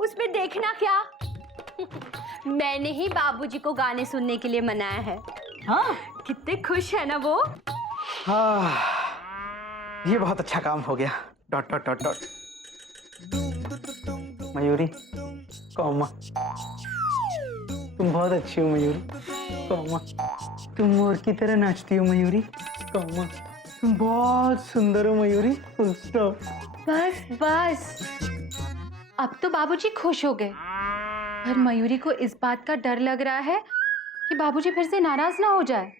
उसमें देखना क्या? मैंने ही बाबूजी को गाने सुनने के लिए मनाया है। हाँ, कितने खुश है ना वो। हाँ, ये बहुत अच्छा काम हो गया। Dot dot dot dot. Mayuri, comma, तुम बहुत अच्छी हो मयूरी। कौमा, तुम मोर की तरह नाचती हो मयूरी। कौमा, तुम बहुत सुंदर हो मयूरी। Full stop. बस बस, अब तो बाबूजी खुश हो गए। पर मयूरी को इस बात का डर लग रहा है कि बाबूजी फिर से नाराज ना हो जाए।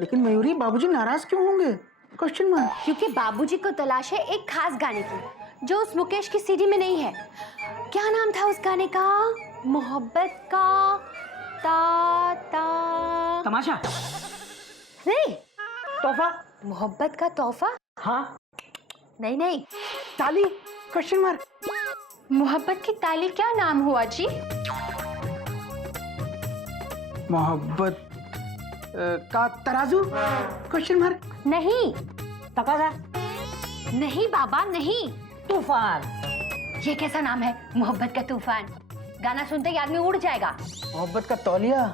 लेकिन मयूरी, बाबूजी नाराज क्यों होंगे? Question mark. क्योंकि बाबूजी को तलाश है एक खास गाने की जो उस मुकेश की सीडी में नहीं है। क्या नाम था उस गाने का? मोहब्बत का तमाशा, नहीं, तोहफा। मोहब्बत का तोहफा। हाँ, नहीं नहीं, ताली। Question mark. मोहब्बत की ताली क्या नाम हुआ जी? मोहब्बत का तराजू? Question mark. नहीं तकाजा, नहीं बाबा नहीं। तूफान। ये कैसा नाम है? मोहब्बत का तूफान। गाना सुनते ही आदमी उड़ जाएगा। मोहब्बत का तौलिया?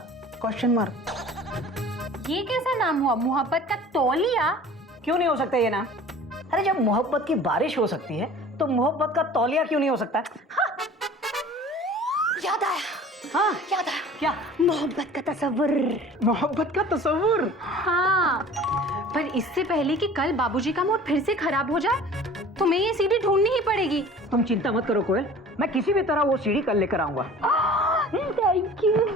Question mark. ये कैसा नाम हुआ? मोहब्बत का तौलिया? क्यों नहीं हो सकता ये नाम? अरे जब मोहब्बत की बारिश हो सकती है तो मोहब्बत का तौलिया क्यों नहीं हो सकता? हाँ। याद आया। हाँ, याद आया। क्या? मोहब्बत का तस्वुर। मोहब्बत का तस्वुर। हाँ, पर इससे पहले कि कल बाबूजी का मूड फिर से खराब हो जाए तुम्हें ये सीडी ढूंढनी ही पड़ेगी। तुम चिंता मत करो कोयल, मैं किसी भी तरह वो सीडी कल लेकर आऊंगा। Thank you.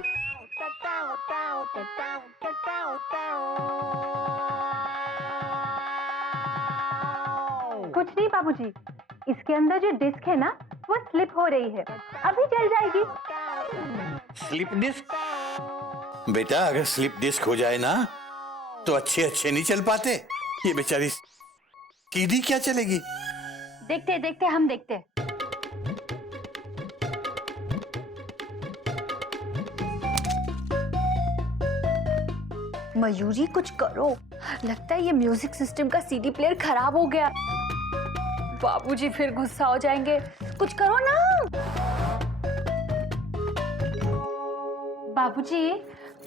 कुछ नहीं बाबूजी, इसके अंदर जो डिस्क है ना वो स्लिप हो रही है, अभी चल जाएगी। Slip disc? बेटा, अगर स्लिप डिस्क हो जाए ना तो अच्छे अच्छे नहीं चल पाते। ये बेचारी सीडी क्या चलेगी? देखते देखते हम देखते। मयूरी कुछ करो, लगता है ये म्यूजिक सिस्टम का सीडी प्लेयर खराब हो गया। बाबूजी फिर गुस्सा हो जाएंगे। कुछ करो ना। बाबूजी,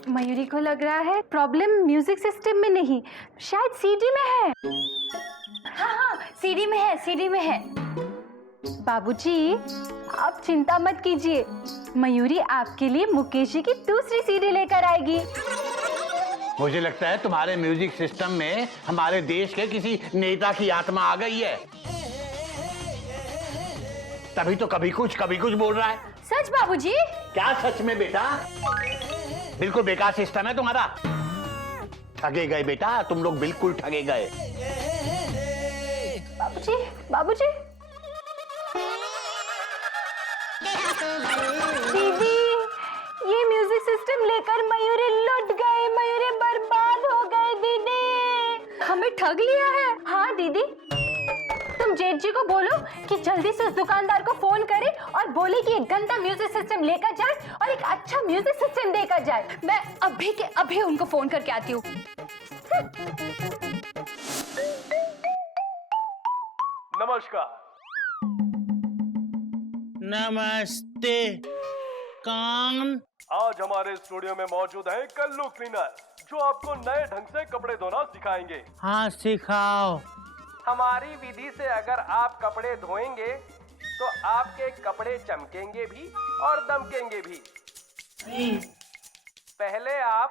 मयूरी को लग रहा है प्रॉब्लम म्यूजिक सिस्टम में नहीं, शायद सीडी में है। हाँ हाँ, सीडी में है, सीडी में है। बाबूजी, आप चिंता मत कीजिए, मयूरी आपके लिए मुकेश जी की दूसरी सीडी लेकर आएगी। मुझे लगता है तुम्हारे म्यूजिक सिस्टम में हमारे देश के किसी नेता की आत्मा आ गई है, तभी तो कभी कुछ बोल रहा है। सच बाबूजी? क्या सच में बेटा? बिल्कुल बेकार सिस्टम है तुम्हारा। ठगे गए बेटा, तुम लोग बिल्कुल ठगे गए। बाबूजी, बाबूजी। दीदी, ये म्यूजिक सिस्टम लेकर मयूरी लुट गए, मयूरी बर्बाद हो गए। दीदी, हमें ठग लिया है। हाँ दीदी, तुम जेठ जी को बोलो कि जल्दी से उस दुकानदार को फोन करे और बोले कि एक गंदा म्यूजिक सिस्टम लेकर जाए और एक अच्छा म्यूजिक सिस्टम देकर जाए। मैं अभी के अभी उनको फोन करके आती हूँ। नमस्कार। नमस्ते। कौन? आज हमारे स्टूडियो में मौजूद है कल्लू क्लीनर, जो आपको नए ढंग से कपड़े धोना सिखाएंगे। हाँ, सिखाओ। हमारी विधि से अगर आप कपड़े धोएंगे तो आपके कपड़े चमकेंगे भी और दमकेंगे भी। पहले आप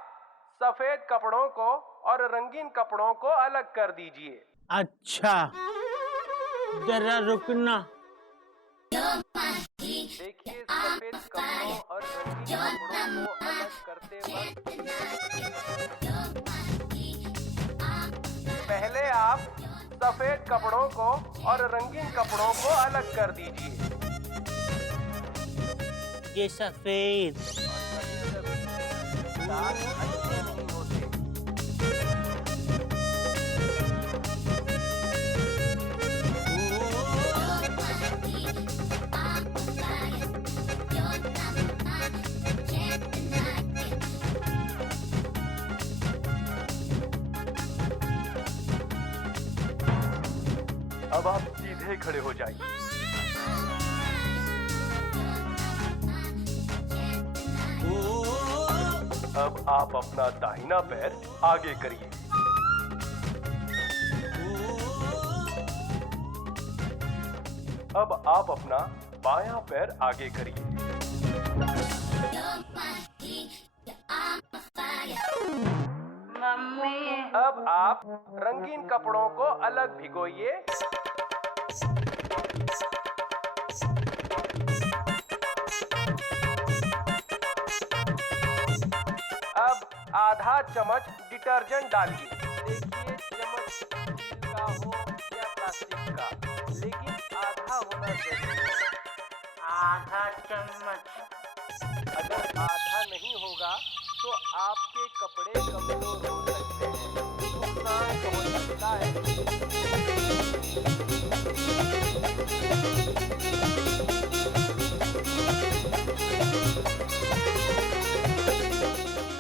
सफेद कपड़ों को और रंगीन कपड़ों को अलग कर दीजिए। अच्छा, जरा रुकना। देखिए, सफेद कपड़ों और रंगीन कपड़ों को अलग करते वक्त पहले आप सफेद कपड़ों को और रंगीन कपड़ों को अलग कर दीजिए। ये सफेद। दाग अच्छे नहीं होते। अब आप सीधे खड़े हो जाइए। अब आप अपना दाहिना पैर आगे करिए। अब आप अपना बायां पैर आगे करिए। अब आप रंगीन कपड़ों को अलग भिगोइए। अब आधा चम्मच डिटर्जेंट डालिए। देखिए चम्मच स्टील का हो या प्लास्टिक का, लेकिन आधा होना चाहिए। आधा चम्मच। अगर आधा नहीं होगा तो आपके कपड़े कमजोर हो सकते हैं, नुकसान पहुंच सकता है।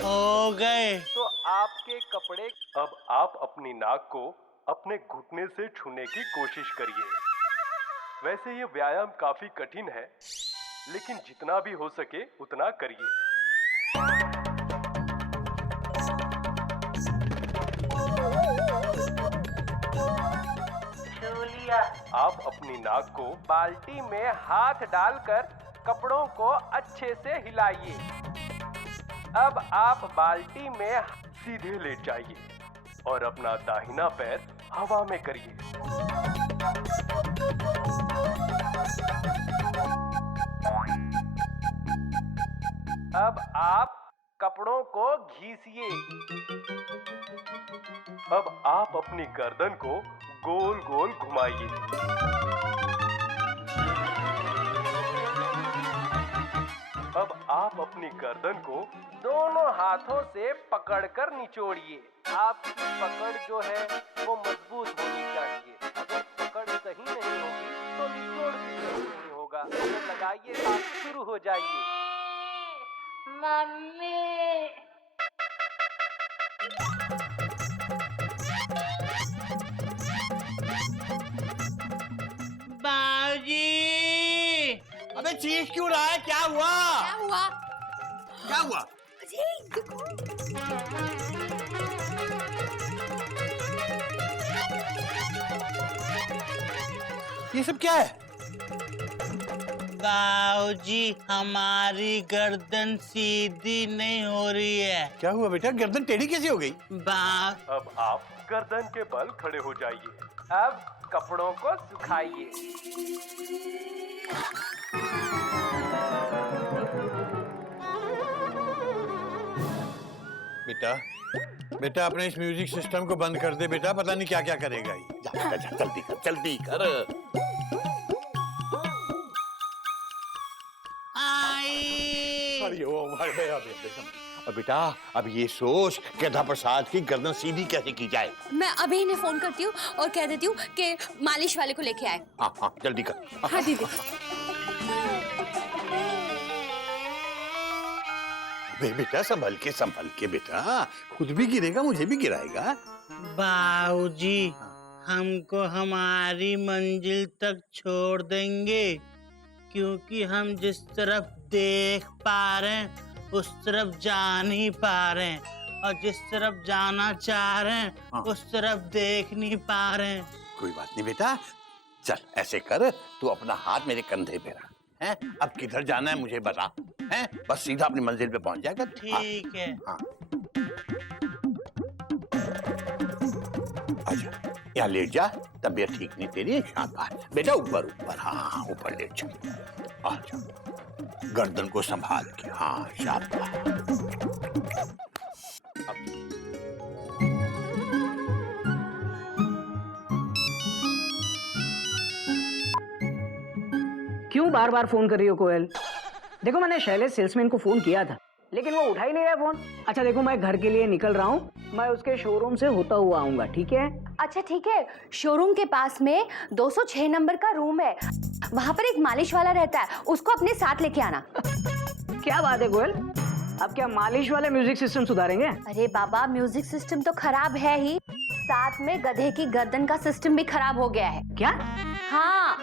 हो गए। तो आपके कपड़े। अब आप अपनी नाक को अपने घुटने से छूने की कोशिश करिए। वैसे ये व्यायाम काफी कठिन है, लेकिन जितना भी हो सके उतना करिए। आप अपनी नाक को बाल्टी में हाथ डालकर कपड़ों को अच्छे से हिलाइए। अब आप बाल्टी में सीधे लेट जाइए और अपना दाहिना पैर हवा में करिए। अब आप कपड़ों को घिसिए। अब आप अपनी गर्दन को गोल गोल घुमाइए। अब आप अपनी गर्दन को दोनों हाथों से पकड़कर निचोड़िए। आपकी पकड़ जो है वो मजबूत होनी चाहिए। अगर पकड़ सही नहीं होगी तो निचोड़ भी सही नहीं होगा। तो लगाइए, आप शुरू हो जाइए। मम्मी। बाबूजी। अबे चीख क्यों रहा है? क्या हुआ? क्या हुआ? क्या हुआ? अरे देखो। ये सब क्या है? बाबूजी, हमारी गर्दन सीधी नहीं हो रही है। क्या हुआ बेटा? गर्दन टेढ़ी कैसे हो गई? अब आप गर्दन के बल खड़े हो जाइए। अब कपड़ों को सुखाइए। बेटा बेटा अपने इस म्यूजिक सिस्टम को बंद कर दे बेटा, पता नहीं क्या क्या करेगा ये। जा, जा, जा, जल्दी कर जल्दी कर। हरिओम और बेटा अब ये सोच गधा प्रसाद की गर्दन सीधी कैसे की जाए। मैं अभी इन्हें फोन करती हूँ और कह देती हूँ कि मालिश वाले को लेके आए। हाँ हाँ जल्दी कर। हाँ दीदी। बेटा संभल के बेटा, खुद भी गिरेगा मुझे भी गिराएगा। बाबूजी, हमको हमारी मंजिल तक छोड़ देंगे, क्योंकि हम जिस तरफ देख पा रहे हैं उस तरफ जा नहीं पा रहे हैं, और जिस तरफ जाना चाह रहे हैं उस तरफ देख नहीं पा रहे हैं। कोई बात नहीं बेटा, चल ऐसे कर, तू अपना हाथ मेरे कंधे पे रख। हैं? अब किधर जाना है मुझे बता, हैं? बस सीधा अपनी मंजिल पे पहुंच जाएगा। ठीक है। हाँ। आजा, यहाँ लेट जा, तबीयत ठीक नहीं तेरी। शाबाश बेटा, ऊपर ऊपर, हाँ ऊपर लेट जा। आजा, गर्दन को संभाल के, हाँ शाबाश। क्यों बार बार फोन कर रही हो कोयल? देखो मैंने शैलेश सेल्समैन को फोन किया था, लेकिन वो उठा ही नहीं रहा फोन। अच्छा देखो, मैं घर के लिए निकल रहा हूँ, मैं उसके शोरूम से होता हुआ आऊंगा, ठीक है? अच्छा ठीक है। शोरूम के पास में 206 नंबर का रूम है, वहाँ पर एक मालिश वाला रहता है, उसको अपने साथ लेके आना। क्या बात है कोयल, अब क्या मालिश वाले म्यूजिक सिस्टम सुधारेंगे? अरे बाबा, म्यूजिक सिस्टम तो खराब है ही, साथ में गधे की गर्दन का सिस्टम भी खराब हो गया है। क्या? हाँ,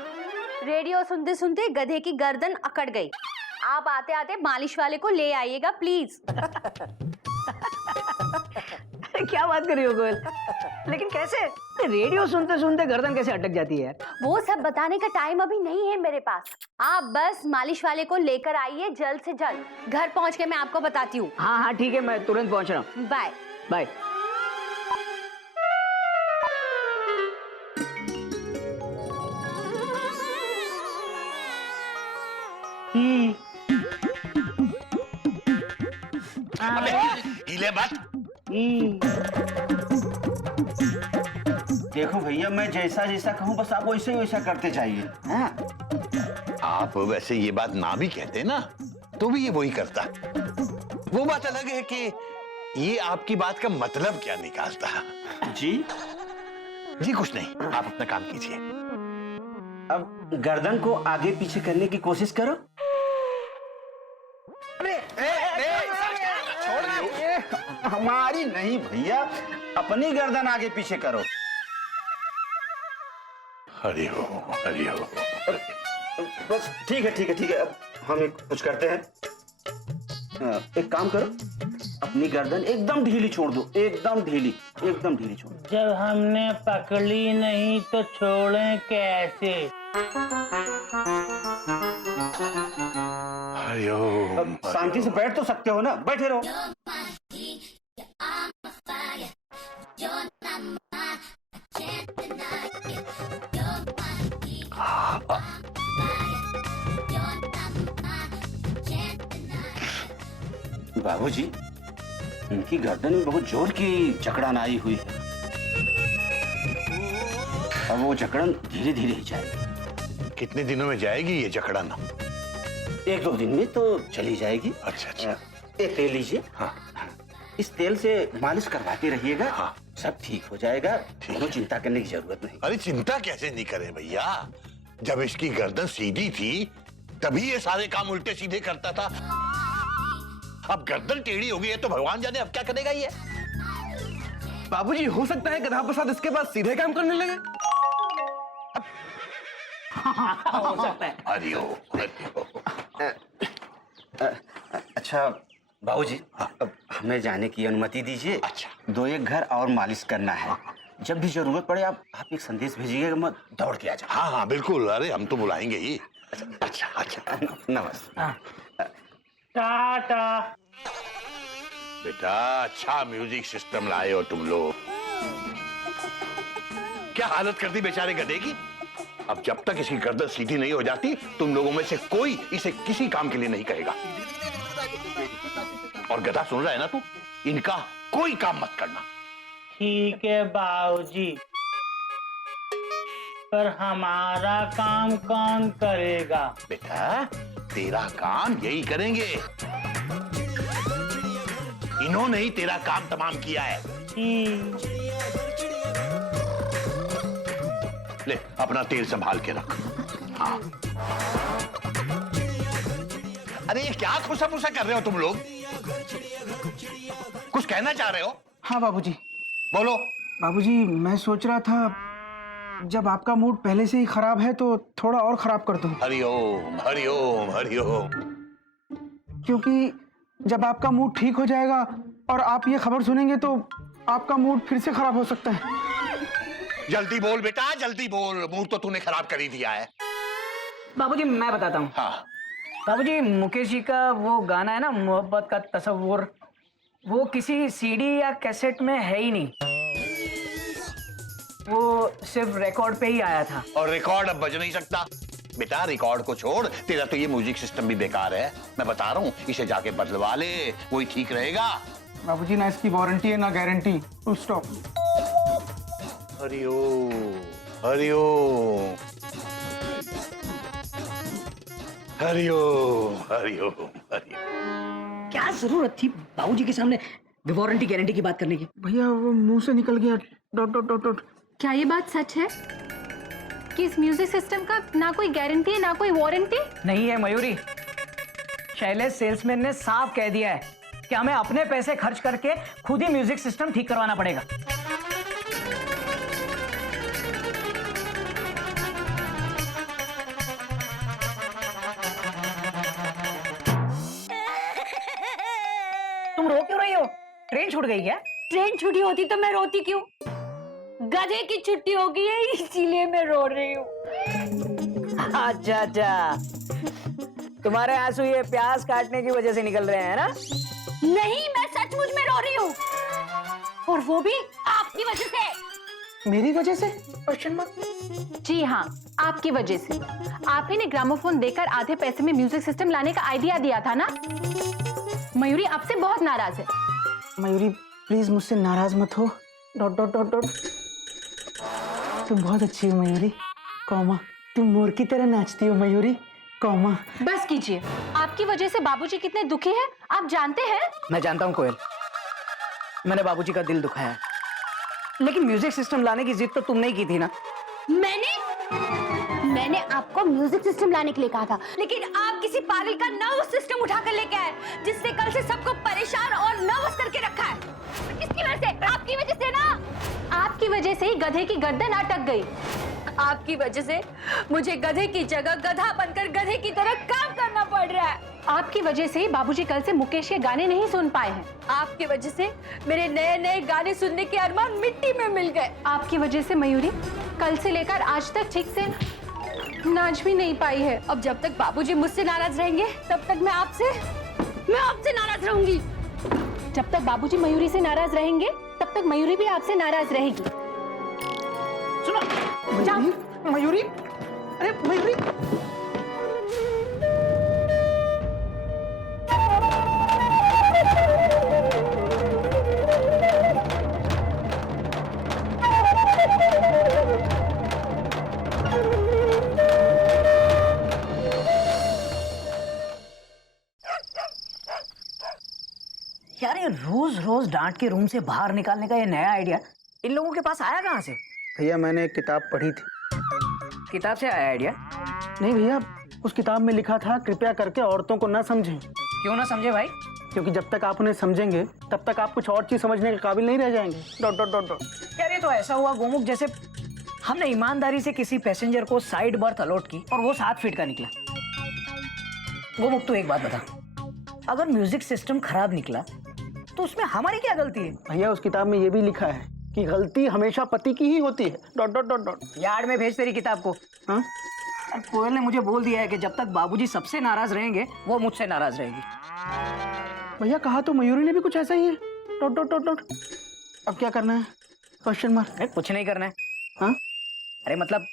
रेडियो सुनते सुनते गधे की गर्दन अकड़ गई। आप आते आते मालिश वाले को ले आइएगा प्लीज। क्या बात कर रही हो कोयल? लेकिन कैसे? रेडियो सुनते सुनते गर्दन कैसे अटक जाती है यार? वो सब बताने का टाइम अभी नहीं है मेरे पास। आप बस मालिश वाले को लेकर आइए जल्द से जल्द। घर पहुंच के मैं आपको बताती हूँ। हाँ हाँ ठीक है, मैं तुरंत पहुंच रहा हूँ। बाय। बाय। अबे हिले मत। देखो भैया, मैं जैसा जैसा कहूँ बस आप वैसे ही वैसा करते जाइए। हाँ? आप वैसे ये बात ना भी कहते ना तो भी ये वही करता। वो बात अलग है कि ये आपकी बात का मतलब क्या निकालता। जी जी कुछ नहीं, आप अपना काम कीजिए। अब गर्दन को आगे पीछे करने की कोशिश करो। हमारी नहीं भैया, अपनी गर्दन आगे पीछे करो। हरि ओम हरि ओम। बस ठीक है ठीक है ठीक है, अब हम कुछ करते हैं। एक काम करो, अपनी गर्दन एकदम ढीली छोड़ दो, एकदम ढीली, एकदम ढीली छोड़ दो। जब हमने पकड़ी नहीं तो छोड़ें कैसे? हरि ओम। अब शांति से बैठ तो सकते हो ना, बैठे रहो। बाबूजी, उनकी गर्दन में बहुत जोर की जकड़न आई हुई है। अब वो जकड़न धीरे धीरे ही जाएगी। कितने दिनों में जाएगी ये जकड़न? 1-2 दिन में तो चली जाएगी। अच्छा अच्छा। ये तेल लीजिए। हाँ। इस तेल से मालिश करवाते रहिएगा। हाँ। सब ठीक हो जाएगा, कोई चिंता करने की जरूरत नहीं। अरे चिंता कैसे नहीं करे भैया, जब इसकी गर्दन सीधी थी तभी ये सारे काम उल्टे सीधे करता था। अब गर्दन टेढ़ी हो गई है तो भगवान जाने अब क्या करेगा ये। बाबूजी, हो सकता है गधा प्रसाद इसके बाद सीधे काम करने लगे। हो सकता है। हरि ओम हरि ओम। अच्छा बाबूजी, अब हमें जाने की अनुमति दीजिए। अच्छा। 2-1 घर और मालिश करना है। जब भी जरूरत पड़े आप एक संदेश भेजिएगा, मैं दौड़ के आ जाऊँ। हाँ हाँ बिल्कुल, अरे हम तो बुलाएंगे ही। अच्छा अच्छा। नमस्ते। टाटा। बेटा अच्छा म्यूजिक सिस्टम लाए हो तुम लोग। क्या हालत कर दी बेचारे गधे की। अब जब तक इसकी गर्दन सीधी नहीं हो जाती तुम लोगों में से कोई इसे किसी काम के लिए नहीं कहेगा। और गधा सुन रहा है ना तू, इनका कोई काम मत करना। ठीक है बाबूजी, पर हमारा काम कौन करेगा? बेटा तेरा काम यही करेंगे, इन्होंने ही तेरा काम तमाम किया है। ले अपना तेल संभाल के रख। हाँ। अरे ये क्या खुशा फुसा कर रहे हो तुम लोग? कुछ कहना चाह रहे हो? हाँ बाबूजी। बोलो। बाबूजी, मैं सोच रहा था जब आपका मूड पहले से ही खराब है तो थोड़ा और खराब कर दो। हरि ओम हरि ओम हरि ओम। क्योंकि जब आपका मूड ठीक हो जाएगा और आप ये खबर सुनेंगे तो आपका मूड फिर से खराब हो सकता है। जल्दी बोल बेटा जल्दी बोल, मूड तो तूने खराब कर ही दिया है। बाबूजी मैं बताता हूँ। हाँ। बाबूजी, मुकेश जी का वो गाना है ना, मोहब्बत का तस्वुर, वो किसी सीडी या कैसेट में है ही नहीं, वो सिर्फ रिकॉर्ड पे ही आया था। और रिकॉर्ड अब बज नहीं सकता बेटा, रिकॉर्ड को छोड़, तेरा तो ये म्यूजिक सिस्टम भी बेकार है। मैं बता रहा हूँ इसे जाके बदलवा ले, वही ठीक रहेगा। बाबूजी, ना इसकी वारंटी है ना guarantee, full stop. Hari Om Hari Om Hari Om Hari Om Hari ओम। क्या जरूरत थी बाबूजी के सामने वारंटी गारंटी की बात करने की? भैया वो मुंह से निकल गया, डॉट डॉट डॉट डॉट। क्या ये बात सच है कि इस म्यूजिक सिस्टम का ना कोई गारंटी है ना कोई वारंटी? नहीं है मयूरी, शैलेश सेल्समैन ने साफ कह दिया है कि हमें अपने पैसे खर्च करके खुद ही म्यूजिक सिस्टम ठीक करवाना पड़ेगा। तुम रो क्यों रही हो? ट्रेन छूट गई क्या? ट्रेन छुट्टी होती तो मैं रोती क्यों? गधे की छुट्टी हो गई है इसीलिए मैं रो रही हूँ। अच्छा अच्छा, तुम्हारे आंसू ये प्याज काटने की वजह से निकल रहे हैं ना? नहीं, मैं सचमुच में रो रही हूँ, और वो भी आपकी वजह से। मेरी वजह से? Question mark. जी हाँ, आपकी वजह से। आप ही ने ग्रामोफोन देकर आधे पैसे में म्यूजिक सिस्टम लाने का आइडिया दिया था ना? मयूरी आपसे बहुत नाराज है। मयूरी प्लीज मुझसे नाराज मत हो। Dot dot dot dot. तुम बहुत अच्छी हो मयूरी, कॉमा तुम मोर की तरह नाचती हो मयूरी, कॉमा। बस कीजिए, आपकी वजह से बाबूजी कितने दुखी हैं, आप जानते हैं? मैं जानता हूँ कोयल, मैंने बाबूजी का दिल दुखाया है, लेकिन म्यूजिक सिस्टम लाने की जिद तो तुमने ही की थी ना? मैंने आपको म्यूजिक सिस्टम लाने के लिए कहा था, लेकिन आप किसी पागल का नर्वस सिस्टम उठा कर लेके आए, जिसने कल से सबको परेशान और नर्वस करके रखा है। किसकी वजह से? आपकी वजह से ना। आपकी वजह से ही गधे की गर्दन अटक गई। आपकी वजह से मुझे गधे की जगह गधा बनकर गधे की तरह काम करना पड़ रहा है। आपकी वजह से ही बाबूजी कल से मुकेश के गाने नहीं सुन पाए हैं। आपकी वजह से मेरे नए नए गाने सुनने के अरमान मिट्टी में मिल गए। आपकी वजह से मयूरी कल से लेकर आज तक ठीक से नाच भी नहीं पाई है। अब जब तक बाबूजी मुझसे नाराज रहेंगे तब तक मैं आपसे नाराज रहूंगी। जब तक बाबूजी मयूरी से नाराज रहेंगे तब तक मयूरी भी आपसे नाराज रहेगी। सुनो मयूरी, मयूरी, अरे मयूरी। यार ये रोज रोज डांट के रूम से बाहर निकालने का ये नया आइडिया इन लोगों के पास आया कहाँ से? भैया मैंने एक किताब पढ़ी थी। किताब से आया आइडिया? नहीं भैया, उस किताब में लिखा था कृपया करके औरतों को न समझें। क्यों ना समझे भाई? क्योंकि जब तक आप उन्हें समझेंगे तब तक आप कुछ और चीज समझने के काबिल नहीं रह जाएंगे। Dot dot dot dot. यार ये तो ऐसा हुआ गोमुख जैसे हमने ईमानदारी से किसी पैसेंजर को साइड बर्थ अलॉट की और वो 7 फीट का निकला। गोमुख तू एक बात बता, अगर म्यूजिक सिस्टम खराब निकला तो उसमें हमारी क्या गलती है? भैया उस किताब में ये भी लिखा है कि गलती हमेशा पति की ही होती है। Dot dot dot dot. Yard में भेज तेरी किताब को। हाँ कोयल ने मुझे बोल दिया है कि जब तक बाबूजी सबसे नाराज रहेंगे वो मुझसे नाराज रहेगी। भैया कहा तो मयूरी ने भी कुछ ऐसा ही है। Dot dot dot dot. अब क्या करना है? Question mark. अरे कुछ नहीं करना है। हाँ अरे मतलब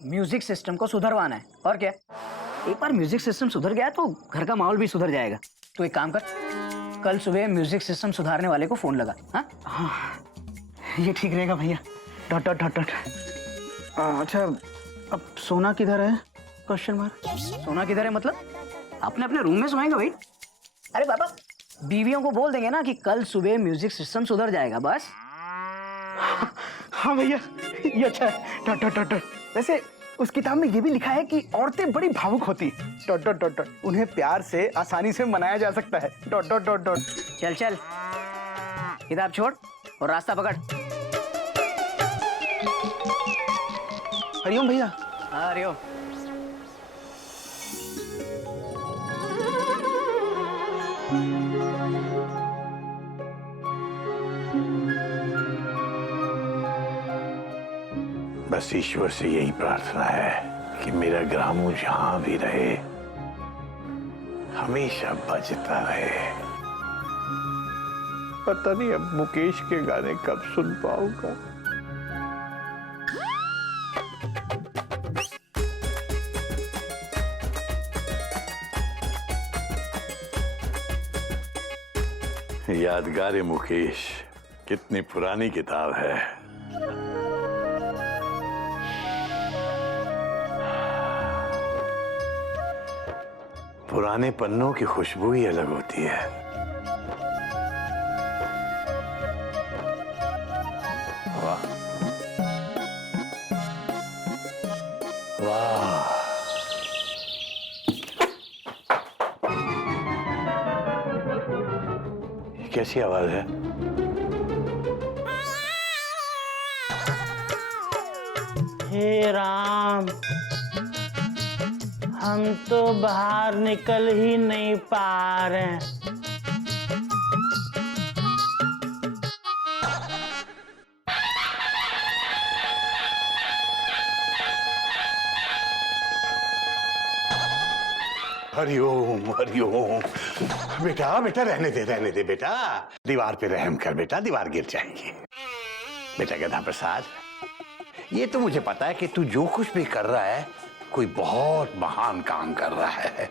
म्यूजिक सिस्टम को सुधरवाना है और क्या। एक बार म्यूजिक सिस्टम सुधर गया तो घर का माहौल भी सुधर जाएगा। तो एक काम कर, कल सुबह म्यूजिक सिस्टम सुधारने वाले को फोन लगा। हाँ ये ठीक रहेगा भैया। Dot dot dot dot. अच्छा अब सोना किधर है? Question mark. सोना किधर है मतलब? अपने अपने रूम में सोएंगे भाई। अरे बाबा बीवियों को बोल देंगे ना कि कल सुबह म्यूजिक सिस्टम सुधर जाएगा बस। हाँ भैया ये अच्छा है। Dot dot dot dot. वैसे उस किताब में ये भी लिखा है कि औरतें बड़ी भावुक होती हैं। Dot dot dot dot. उन्हें प्यार से आसानी से मनाया जा सकता है। Dot dot dot dot. चल चल किताब छोड़ और रास्ता पकड़। हरिओम भैया। अरे ओ बस ईश्वर से यही प्रार्थना है कि मेरा ग्रामू जहां भी रहे हमेशा बजता रहे। पता नहीं अब मुकेश के गाने कब सुन पाऊंगा। यादगार मुकेश कितनी पुरानी किताब है। पुराने पन्नों की खुशबू ही अलग होती है। वाह वाह। कैसी आवाज है? हे राम, हम तो बाहर निकल ही नहीं पा रहे। हरिओम हरिओम। बेटा बेटा रहने दे बेटा, दीवार पे रहम कर बेटा, दीवार गिर जाएगी। बेटा गधा प्रसाद, ये तो मुझे पता है कि तू जो कुछ भी कर रहा है कोई बहुत महान काम कर रहा है।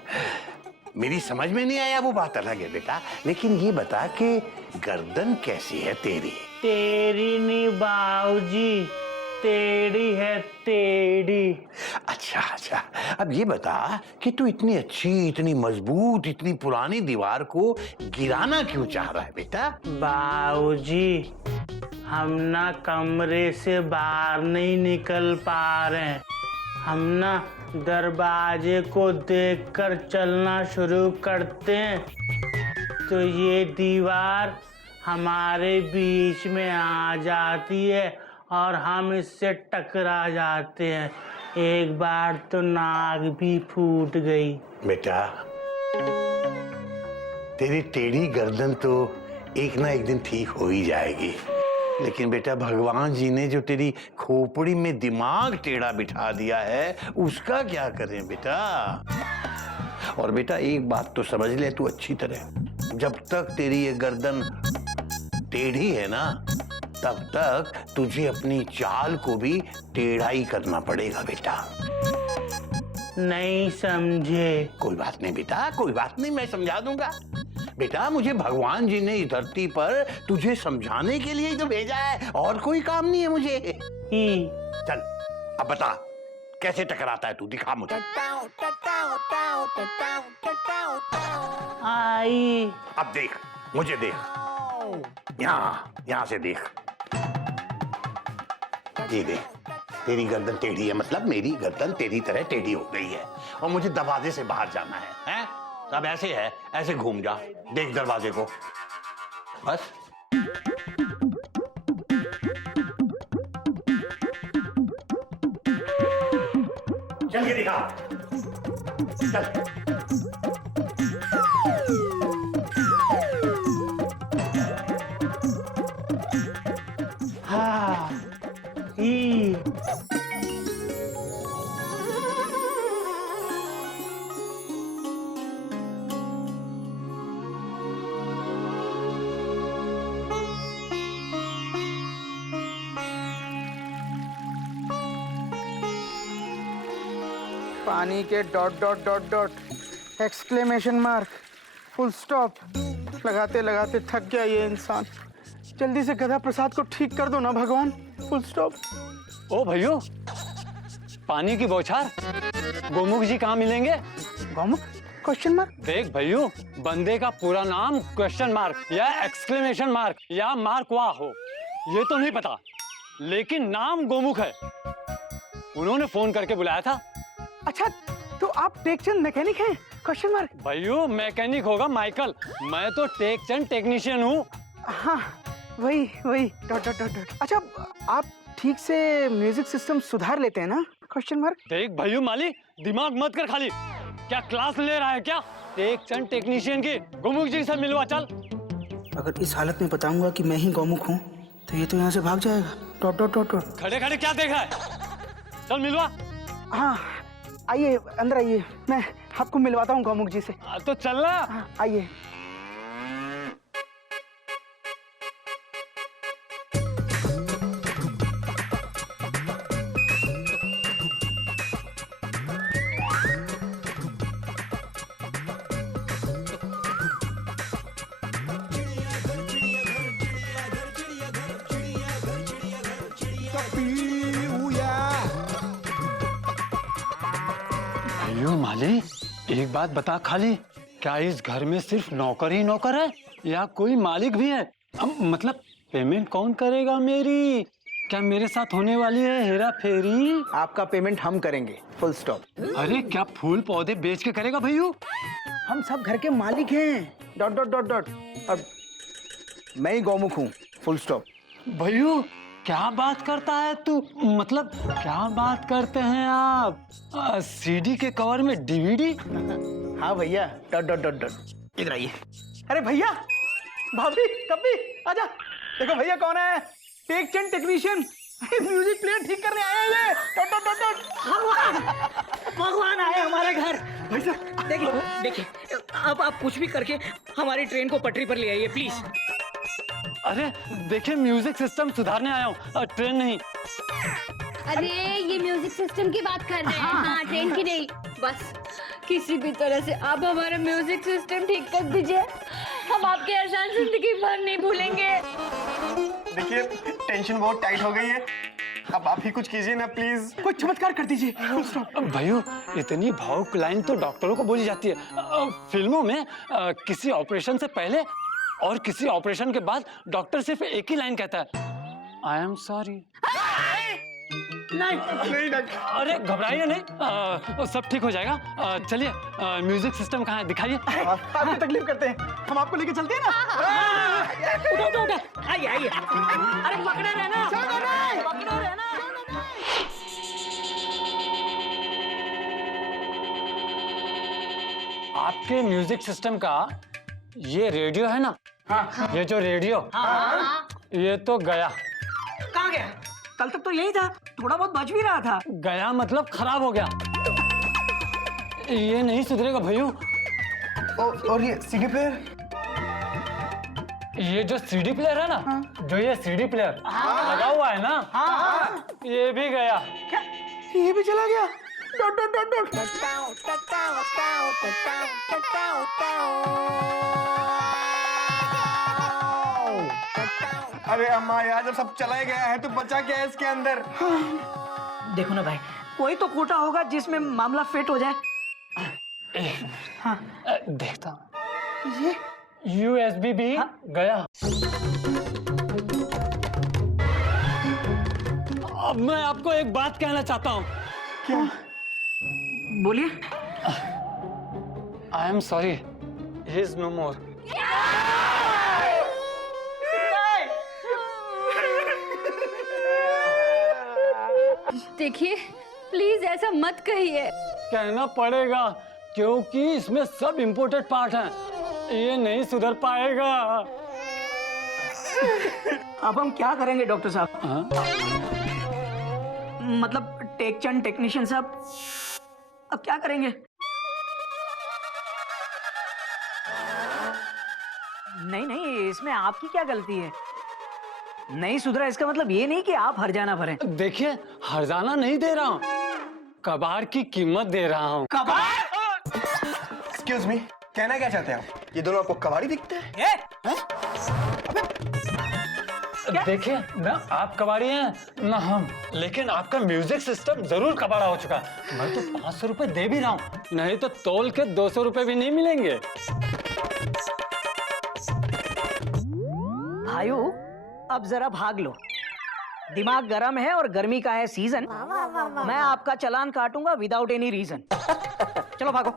मेरी समझ में नहीं आया वो बात अलग है बेटा, लेकिन ये बता कि गर्दन कैसी है तेरी? तेरी नहीं बाबूजी, टेढ़ी है टेढ़ी। अच्छा, अब ये बता कि तू इतनी अच्छी, इतनी मजबूत, इतनी पुरानी दीवार को गिराना क्यों चाह रहा है बेटा? बाबूजी, हम ना कमरे से बाहर नहीं निकल पा रहे हैं। हम ना दरवाजे को देखकर चलना शुरू करते हैं तो ये दीवार हमारे बीच में आ जाती है और हम इससे टकरा जाते हैं। एक बार तो नाक भी फूट गई। बेटा तेरी टेढ़ी गर्दन तो एक ना एक दिन ठीक हो ही जाएगी, लेकिन बेटा भगवान जी ने जो तेरी खोपड़ी में दिमाग टेढ़ा बिठा दिया है उसका क्या करें बेटा? और बेटा एक बात तो समझ ले तू अच्छी तरह, जब तक तेरी ये गर्दन टेढ़ी है ना तब तक तुझे अपनी चाल को भी टेढ़ा ही करना पड़ेगा बेटा। नहीं समझे? कोई बात नहीं बेटा, कोई बात नहीं, मैं समझा दूंगा। बेटा मुझे भगवान जी ने इस धरती पर तुझे समझाने के लिए ही तो भेजा है, और कोई काम नहीं है मुझे। चल अब बता कैसे टकराता है तू, दिखा मुझे। आई। अब देख मुझे, देख यहाँ से देख, ये देख तेरी गर्दन टेढ़ी है, मतलब मेरी गर्दन तेरी तरह टेढ़ी हो गई है और मुझे दरवाजे से बाहर जाना है, हैं? अब ऐसे है, ऐसे घूम जा, देख दरवाजे को, बस। चल के दिखा, चल। हाँ। ई। पानी के dot dot dot dot, exclamation mark, full stop लगाते लगाते थक गया ये इंसान। जल्दी से गधा प्रसाद को ठीक कर दो ना भगवान, फुल स्टॉप। ओ भैया, पानी की बौछार, गोमुख जी कहाँ मिलेंगे? गोमुख? Question mark? देख भैया, बंदे का पूरा नाम क्वेश्चन मार्क या एक्सक्लेमेशन मार्क या मार्क वाह हो, ये तो नहीं पता, लेकिन नाम गोमुख है। उन्होंने फोन करके बुलाया था। अच्छा, तो आप टेकचंद मैकेनिक हैं? Question mark? भैया मैकेनिक होगा माइकल, मैं तो टेकचंद टेक्नीशियन हूँ। हाँ वही डॉट डॉट डॉट डॉट। अच्छा, आप ठीक से म्यूजिक सिस्टम सुधार लेते हैं ना? Question mark? देख भैया माली, दिमाग मत कर खाली, क्या क्लास ले रहा है क्या? टेकचंद टेक्नीशियन की, गोमुख जी से मिलवा चल। अगर इस हालत में बताऊंगा कि मैं ही गोमुख हूँ तो ये तो यहाँ से भाग जाएगा। Dot dot dot dot. खड़े खड़े क्या देखा है, चल मिलवा। हाँ आइए, अंदर आइए, मैं आपको मिलवाता हूँ गोमुख जी से। तो चलना। हाँ आइए। भैया माली, एक बात बता खाली, क्या इस घर में सिर्फ नौकर ही नौकर है या कोई मालिक भी है? मतलब पेमेंट कौन करेगा मेरी? क्या मेरे साथ होने वाली है हेरा फेरी? आपका पेमेंट हम करेंगे, फुल स्टॉप। अरे क्या फूल पौधे बेच के करेगा भैया? हम सब घर के मालिक हैं, डॉट डॉट डॉट डॉट। अब मैं ही गौमुख हूँ, फुल स्टॉप। भैया क्या बात करता है तू, मतलब क्या बात करते हैं आप? सीडी के कवर में डीवीडी? हाँ भैया, डॉट डॉट डॉट डॉट। इधर आइए। अरे भैया, भाभी, कभी आजा, देखो भैया कौन है, टेकचंद टेक्नीशियन, म्यूजिक प्लेयर ठीक करने आए हैं ये। Dot dot dot dot. भगवान आए हमारे घर। भाई साहब देखिए देखिए, अब आप कुछ भी करके हमारी ट्रेन को पटरी पर ले आइए प्लीज। अरे देखिए, म्यूजिक सिस्टम सुधारने आया हूँ, ट्रेन नहीं। अरे ये म्यूजिक सिस्टम की बात कर रहे हैं, हाँ ट्रेन की नहीं। बस किसी भी तरह से आप हमारा म्यूजिक सिस्टम ठीक कर दीजिए, हम आपके एहसान जिंदगी भर नहीं भूलेंगे। देखिए टेंशन बहुत टाइट हो गई है, अब आप ही कुछ कीजिए ना प्लीज। कोई चमत्कार कर दीजिए। भाइयों, इतनी भावुक लाइन तो डॉक्टरों को बोली जाती है। फिल्मों में किसी ऑपरेशन से पहले और किसी ऑपरेशन के बाद डॉक्टर सिर्फ एक ही लाइन कहता है, आई एम सॉरी। नहीं डॉक्टर। अरे घबराइए नहीं, सब ठीक हो जाएगा। चलिए, म्यूजिक सिस्टम कहाँ है, दिखाइए। आपको तकलीफ करते हैं, हम आपको लेके चलते हैं ना। उठो उठो उठो, आइए आइए। अरे पकड़े रहना, पकड़े रहना। आपके म्यूजिक सिस्टम का ये रेडियो है ना, ये जो रेडियो, ये तो गया। कहाँ गया? कल तक तो यही था, थोड़ा बहुत बच भी रहा था। गया मतलब खराब हो गया, ये नहीं सुधरेगा भैया। और ये सीडी प्लेयर? ये जो सीडी प्लेयर है ना, जो ये सीडी प्लेयर लगा हुआ है ना, ये भी गया। क्या ये भी चला गया? Dot dot dot dot. अरे अम्मा यार, जब सब चला गया है तो बचा क्या है इसके अंदर? देखो ना भाई, कोई तो कोटा होगा जिसमें मामला फिट हो जाए। देखता हूँ, ये USB भी गया। अब मैं आपको एक बात कहना चाहता हूँ। क्या? बोलिए। I am sorry, he is no more. देखिए प्लीज ऐसा मत कहिए। कहना पड़ेगा क्योंकि इसमें सब इम्पोर्टेड पार्ट हैं, ये नहीं सुधर पाएगा। अब हम क्या करेंगे डॉक्टर साहब? हाँ? मतलब टेकचंद टेक्नीशियन साहब, अब क्या करेंगे? नहीं नहीं, इसमें आपकी क्या गलती है? नहीं सुधरा इसका मतलब ये नहीं कि आप हरजाना भरें। देखिए, हरजाना नहीं दे रहा हूँ, कबाड़ की कीमत दे रहा हूँ। कबाड़? एक्सक्यूज मी, कहना क्या चाहते हैं आप? ये दोनों आपको कबाड़ी दिखते हैं? देखिए, ना आप कबाड़ी हैं ना हम, लेकिन आपका म्यूजिक सिस्टम जरूर कबाड़ा हो चुका है। मैं तो 500 रुपए दे भी रहा हूँ, नहीं तो तोल के 200 रुपए भी नहीं मिलेंगे। भाइयों, अब जरा भाग लो, दिमाग गर्म है और गर्मी का है सीजन। मैं आपका चालान काटूंगा विदाउट एनी रीजन। चलो भागो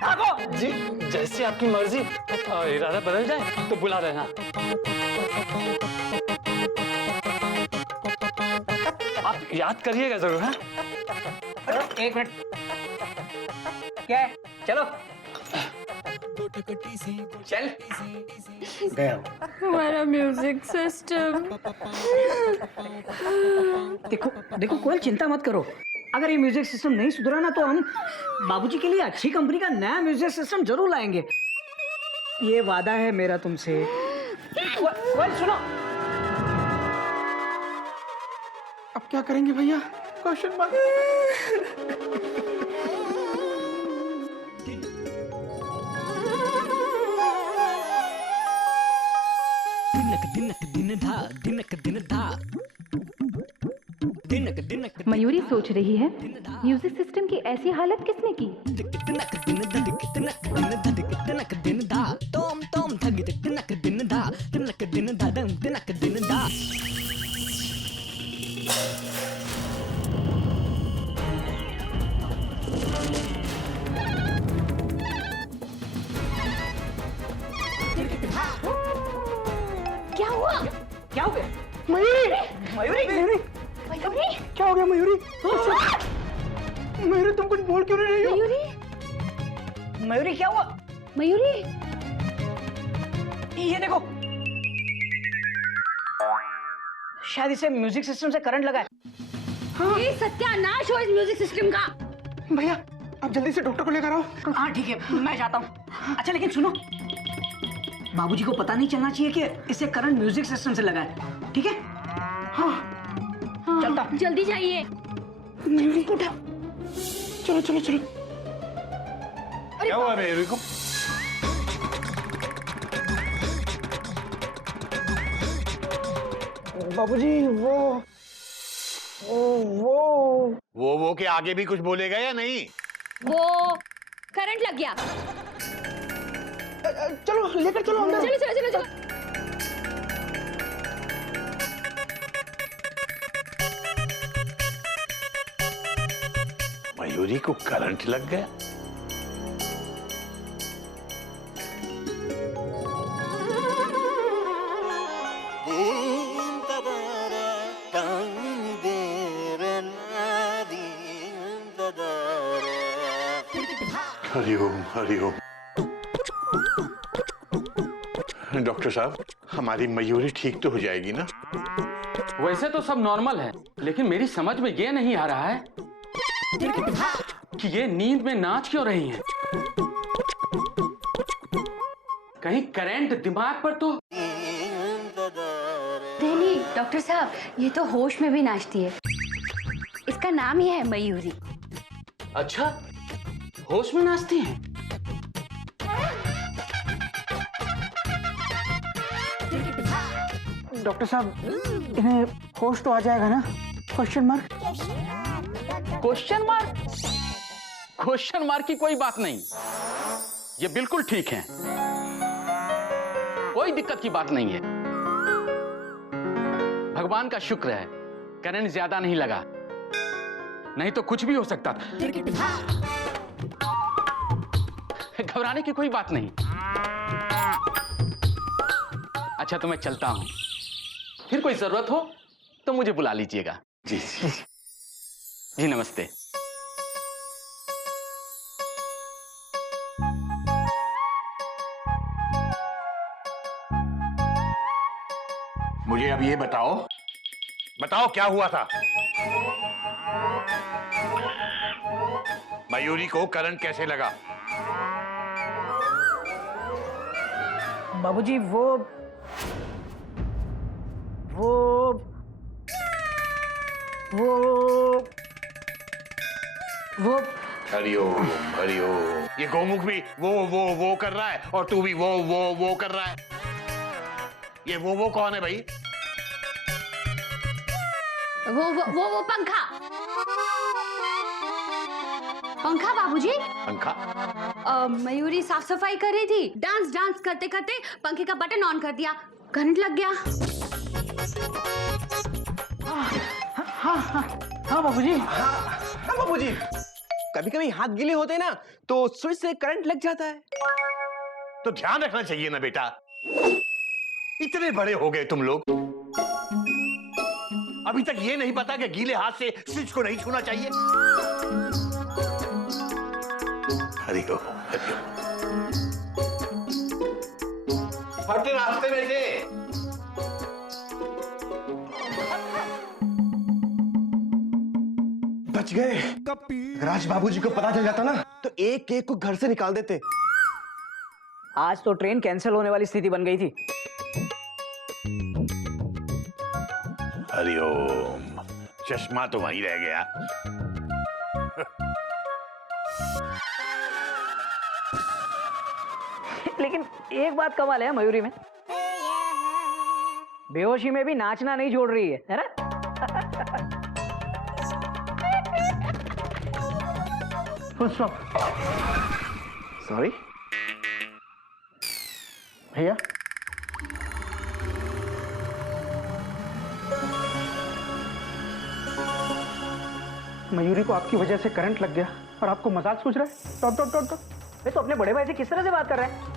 भागो। जी जैसी आपकी मर्जी, इरादा बदल जाए तो बुला देना। आप याद करिएगा जरूर। है एक मिनट, क्या है? चलो चल। गया। हमारा म्यूजिक सिस्टम। देखो देखो कोयल, चिंता मत करो। अगर ये म्यूजिक सिस्टम नहीं सुधरा ना तो हम बाबूजी के लिए अच्छी कंपनी का नया म्यूजिक सिस्टम जरूर लाएंगे। ये वादा है मेरा तुमसे। कोयल सुनो। अब क्या करेंगे भैया? Question mark. मयूरी सोच रही है, म्यूजिक सिस्टम की ऐसी हालत किसने की? क्या हुआ? क्या हो गया? मयूरी, मयूरी मयूरी, मयूरी, क्या हो गया मयूरी? मयूरी तुम कुछ बोल क्यों नहीं रही हो? मयूरी, मयूरी क्या हुआ? मयूरी, ये देखो, शायद इसे म्यूजिक सिस्टम से करंट लगा है। ये सत्यानाश हो इस म्यूजिक सिस्टम का। भैया आप जल्दी से डॉक्टर को लेकर आओ। हाँ ठीक है, मैं जाता हूँ। अच्छा लेकिन सुनो, बाबूजी को पता नहीं चलना चाहिए कि इसे करंट म्यूजिक सिस्टम से लगा है, ठीक है? हाँ चलता। जल्दी जाइए। उठा। चलो चलो चलो। क्या हुआ मयूरी को? बाबूजी वो के आगे भी कुछ बोलेगा या नहीं? वो करंट लग गया। चलो लेकर चलो अंदर। चलो चलो चलो चलो। मयूरी को करंट लग गया? हरिओम हरिओम। डॉक्टर साहब, हमारी मयूरी ठीक तो हो जाएगी ना? वैसे तो सब नॉर्मल है, लेकिन मेरी समझ में ये नहीं आ रहा है कि ये नींद में नाच क्यों रही हैं? कहीं करंट दिमाग पर तो नहीं डॉक्टर साहब, ये तो होश में भी नाचती है। इसका नाम ही है मयूरी। अच्छा, होश में नाचती हैं? डॉक्टर साहब, इन्हें होश तो आ जाएगा ना? Question mark. Question mark? Question mark की कोई बात नहीं, ये बिल्कुल ठीक है, कोई दिक्कत की बात नहीं है। भगवान का शुक्र है करंट ज्यादा नहीं लगा, नहीं तो कुछ भी हो सकता था। घबराने की कोई बात नहीं। अच्छा तो मैं चलता हूं, फिर कोई जरूरत हो तो मुझे बुला लीजिएगा। जी जी। जी नमस्ते। मुझे अब ये बताओ क्या हुआ था? मयूरी को करंट कैसे लगा? बाबूजी वो हरिओम हरिओम। ये गोमुख भी वो कर रहा है और तू भी वो कर रहा है। ये वो कौन है भाई? वो पंखा। पंखा बाबूजी। पंखा? मयूरी साफ सफाई कर रही थी, डांस करते करते पंखे का बटन ऑन कर दिया, करंट लग गया। हाँ बाबूजी। हाँ बाबूजी, कभी कभी हाथ गीले होते हैं ना तो स्विच से करंट लग जाता है। तो ध्यान रखना चाहिए ना बेटा, इतने बड़े हो गए तुम लोग, अभी तक ये नहीं पता कि गीले हाथ से स्विच को नहीं छूना चाहिए। हरिओम हरिओम। हट रास्ते में से। बच गए। राज बाबूजी को पता चल जाता ना तो एक एक को घर से निकाल देते। आज तो ट्रेन कैंसिल होने वाली स्थिति बन गई थी। हरिओम। चश्मा तो वहीं रह गया। लेकिन एक बात कमाल है मयूरी में, बेहोशी में भी नाचना नहीं छोड़ रही है ना? Full stop. सॉरी भैया। मयूरी को आपकी वजह से करंट लग गया और आपको मजाक सोच रहा है? Dot dot dot dot. तो अपने बड़े भाई से किस तरह से बात कर रहा है?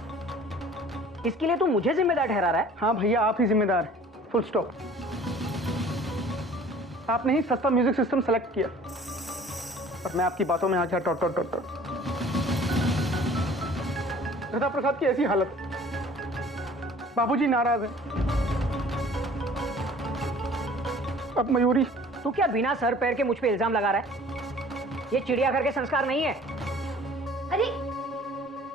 इसके लिए तू मुझे जिम्मेदार ठहरा रहा है? हाँ भैया, आप ही जिम्मेदार हैं। Full stop. आपने ही सस्ता म्यूजिक सिस्टम सेलेक्ट किया और मैं आपकी बातों में आ गया। Dot dot dot dot. Radha Prasad की ऐसी हालत, बाबूजी नाराज हैं। अब मयूरी। तू क्या बिना सर पैर के मुझ पे इल्जाम लगा रहा है? ये चिड़ियाघर के संस्कार नहीं है। अरे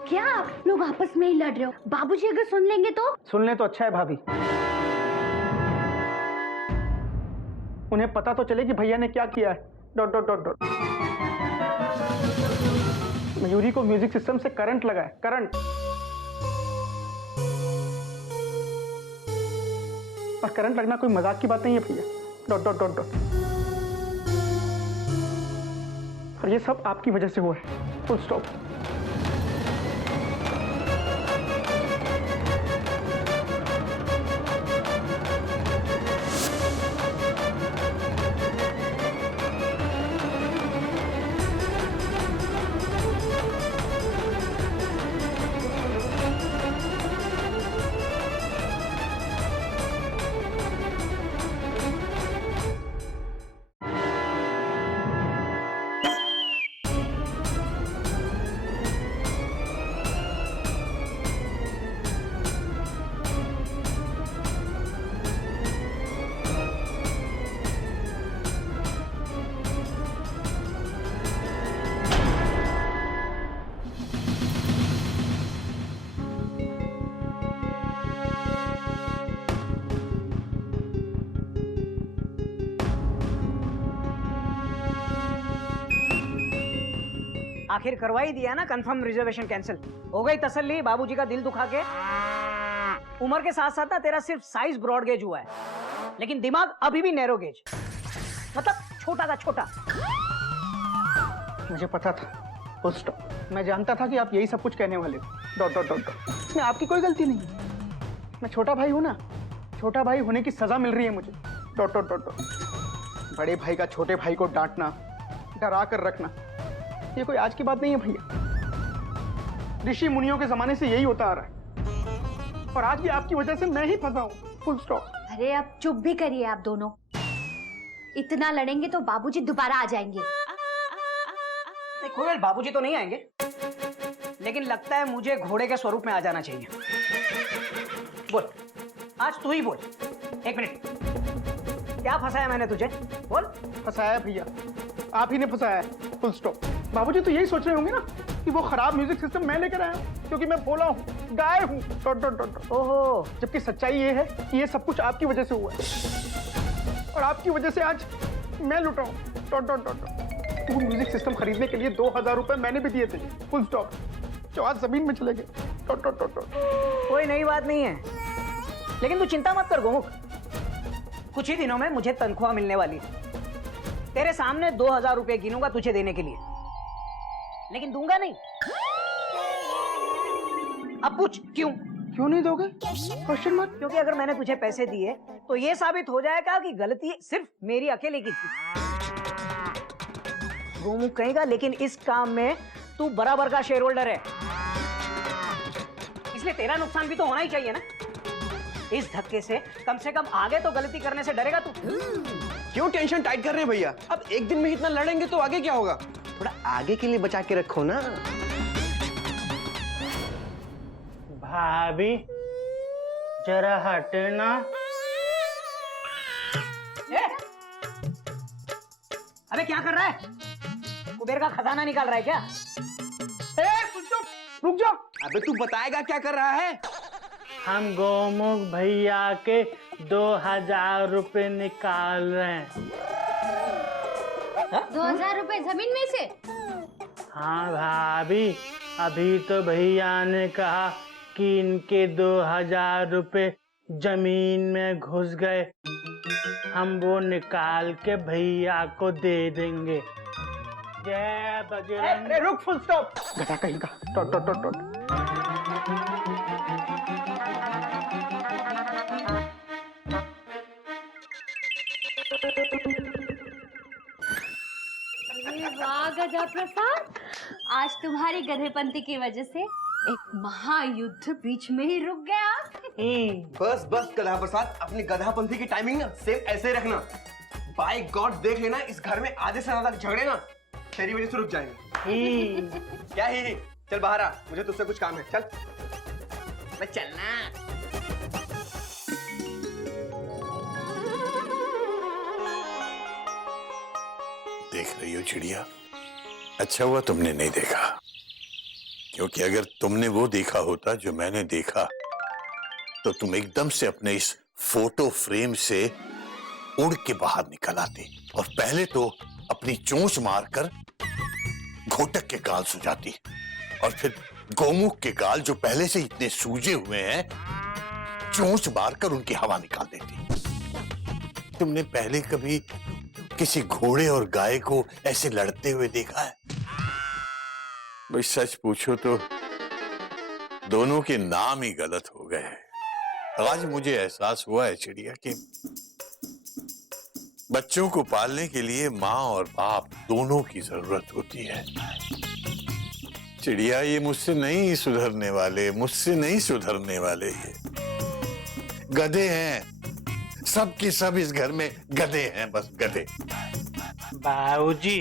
क्या आप लोग आपस में ही लड़ रहे हो? बाबूजी अगर सुन लेंगे तो? सुन ले तो अच्छा है भाभी, उन्हें पता तो चले कि भैया ने क्या किया है। Dot dot dot dot. Mayuri को म्यूजिक सिस्टम से करंट लगा है, करंट। और करंट लगना कोई मजाक की बात नहीं है भैया। Dot dot dot dot. और ये सब आपकी वजह से हुआ है, फुल स्टॉप। आखिर करवा ही दिया ना कंफर्म रिजर्वेशन कैंसिल। हो गई तसल्ली बाबूजी का दिल दुखा के। उम्र के साथ साथ ना तेरा सिर्फ साइज ब्रॉड गेज हुआ है, लेकिन दिमाग अभी भी नैरो गेज, मतलब छोटा का छोटा। मुझे पता था, फुल स्टॉप। मैं जानता था कि आप यही सब कुछ कहने वाले हो। Dot dot dot dot. इसमें आपकी कोई गलती नहीं है। मैं छोटा भाई हूं ना, छोटा भाई होने की सजा मिल रही है मुझे। Dot dot dot dot. बड़े भाई का छोटे भाई को डांटना, डरा कर रखना, ये कोई आज की बात नहीं है भैया। ऋषि मुनियों के जमाने से यही होता आ रहा है, और आज भी आपकी वजह से मैं ही फंसा हूं। Full stop. अरे अब चुप भी करिए आप दोनों। इतना लड़ेंगे तो बाबूजी दोबारा आ जाएंगे। कोई बाबूजी तो नहीं आएंगे, लेकिन लगता है मुझे घोड़े के स्वरूप में आ जाना चाहिए। बोल, आज तू ही बोल। एक मिनट, क्या फंसाया मैंने तुझे? बोल। फंसाया भैया, आप ही ने फंसाया है। Full stop. बाबूजी तो यही सोच रहे होंगे ना कि वो खराब म्यूजिक सिस्टम मैं लेकर आया हूँ, क्योंकि मैं बोला हूँ, गाय हूँ। Dot dot dot dot. ओहो, जबकि सच्चाई ये है कि ये सब कुछ आपकी वजह से हुआ है, और आपकी वजह से आज मैं लुटा हूँ। Dot dot dot dot. वो म्यूजिक सिस्टम खरीदने के लिए 2000 रुपए मैंने भी दिए थे। Full stop. जो आज जमीन में चले गए। Dot dot dot dot. कोई नई बात नहीं है, लेकिन तू चिंता मत कर गोमुख, कुछ ही दिनों में मुझे तनख्वाह मिलने वाली है। तेरे सामने 2000 रुपए गिनूंगा तुझे देने के लिए, लेकिन दूंगा नहीं। अब पूछ क्यों? क्यों नहीं दोगे? Question mark. क्योंकि अगर मैंने तुझे पैसे दिए तो ये साबित हो जाएगा कि गलती सिर्फ मेरी अकेले की थी। गोमुख कहेगा, लेकिन इस काम में तू बराबर का शेयर होल्डर है, इसलिए तेरा नुकसान भी तो होना ही चाहिए ना। इस धक्के से कम आगे तो गलती करने से डरेगा तू। क्यों टेंशन टाइट कर रहे हैं भैया? अब एक दिन में इतना लड़ेंगे तो आगे क्या होगा? थोड़ा आगे के लिए बचा के रखो ना। भाभी जरा हटना। अबे क्या कर रहा है? कुबेर का खजाना निकाल रहा है क्या? रुक जा। अबे तू बताएगा क्या कर रहा है? हम गोमुख भैया के 2000 रुपए निकाल रहे हैं। 2000 रुपए जमीन में से? हाँ भाभी, अभी तो भैया ने कहा कि इनके 2000 रुपए जमीन में घुस गए, हम वो निकाल के भैया को दे देंगे। जय बजरंग। अरे रुक, फुल स्टॉप। घटा कहीं का। Dot dot dot dot. वाह गधा प्रसाद, आज तुम्हारी गधेपंथी की वजह से एक महायुद्ध बीच में ही रुक गया। बस बस गधा प्रसाद, अपनी गधापंथी की टाइमिंग ना सेम ऐसे ही रखना। बाय गॉड देख लेना, इस घर में आधे से ज्यादा झगड़े ना तेरी वजह से रुक जाएंगे। क्या ही? चल बाहर आ, मुझे तुझसे कुछ काम है। चल चलना। देख रही हो चिड़िया, अच्छा हुआ तुमने नहीं देखा, क्योंकि अगर तुमने वो देखा होता जो मैंने देखा तो तुम एकदम से अपने इस फोटो फ्रेम से उड़ के बाहर निकल आते और पहले तो अपनी चोंच मारकर घोटक के गाल सुझाती और फिर गोमुख के गाल जो पहले से इतने सूजे हुए हैं चोंच मारकर उनकी हवा निकाल देती। तुमने पहले कभी किसी घोड़े और गाय को ऐसे लड़ते हुए देखा है? भाई सच पूछो तो दोनों के नाम ही गलत हो गए। आज मुझे एहसास हुआ है चिड़िया कि बच्चों को पालने के लिए माँ और बाप दोनों की जरूरत होती है। चिड़िया ये मुझसे नहीं सुधरने वाले, मुझसे नहीं सुधरने वाले, ये गधे हैं, सब के सब इस घर में गधे हैं, बस गधे। बाबूजी,